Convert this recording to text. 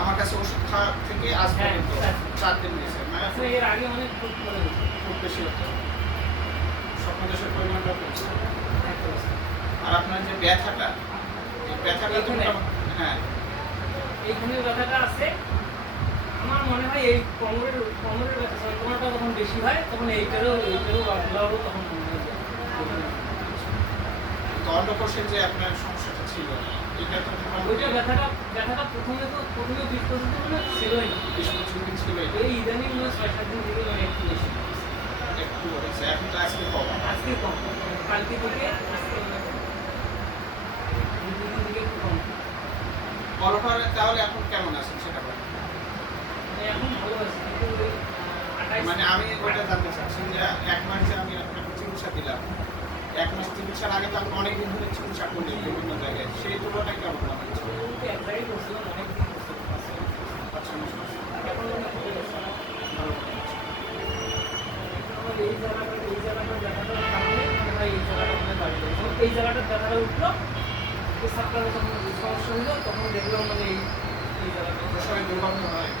আমার কাছে ওষুধ খাওয়া থেকে আজ হ্যাঁ, পর্যন্ত হ্যাঁ। 4 দিন হয়েছে। মানে আসলে এর আগে অনেক খুব করে হতো। খুব বেশি হতো। স্বপ্নদোষের পরিমাণটা কমছে। একদম। আর আপনার যে ব্যথাটা, এই ব্যথাটা তো এখানে? হ্যাঁ, এইখানে ব্যথাটা আছে। আমার মনে হয় এই কোমরের ব্যথা যন্ত্রণাটা যখন বেশি হয় তখন এইটারও তখন মনে হয় যে তো অন্ডকোষের যে আপনার সমস্যাটা ছিল, এটা তো ওইটা ব্যথাটা প্রথমে বিশ পর্যন্ত মানে ছিলই না। 20-25 দিন ছিল এটা। এই ইদানিং মানে 6-7 দিন থেকে মানে একটু বেশি। একটু হয়েছে। এখন তো আজকে কম। আজকে কম। কালকে থেকে আজকে মানে দুদিন থেকে একটু কম। অলকার তাহলে এখন কেমন আছেন সেটা বলেন। মানে এখন ভালো আছে কিন্তু ওই 28 মানে আমি ওইটা জানতে চাচ্ছি যে 1 মাস যে আমি আপনাকে চিকিৎসা দিলাম, 1 মাস চিকিৎসার আগে তো আপনি অনেকদিন ধরে চিকিৎসা করলেন বিভিন্ন জায়গায়। সেই তুলনায় কেমন মনে হচ্ছে? কিন্তু এক জায়গায় করছিলাম অনেকদিন করছিলাম। আচ্ছা, এখন মনে হয় হচ্ছে না। ভালো মনে হচ্ছে। আমার এই জায়গাটার ব্যথাটার কারণে মনে হয় এই জায়গাটা মনে হয় বাড়িয়ে গেছে। এই জায়গাটার ব্যথাটা উঠলো, এই সাপ্তাহে যখন সমস্যা হলো তখন দেখলাম মানে এই জায়গাটা প্রসবের দুর্গন্ধ হয়।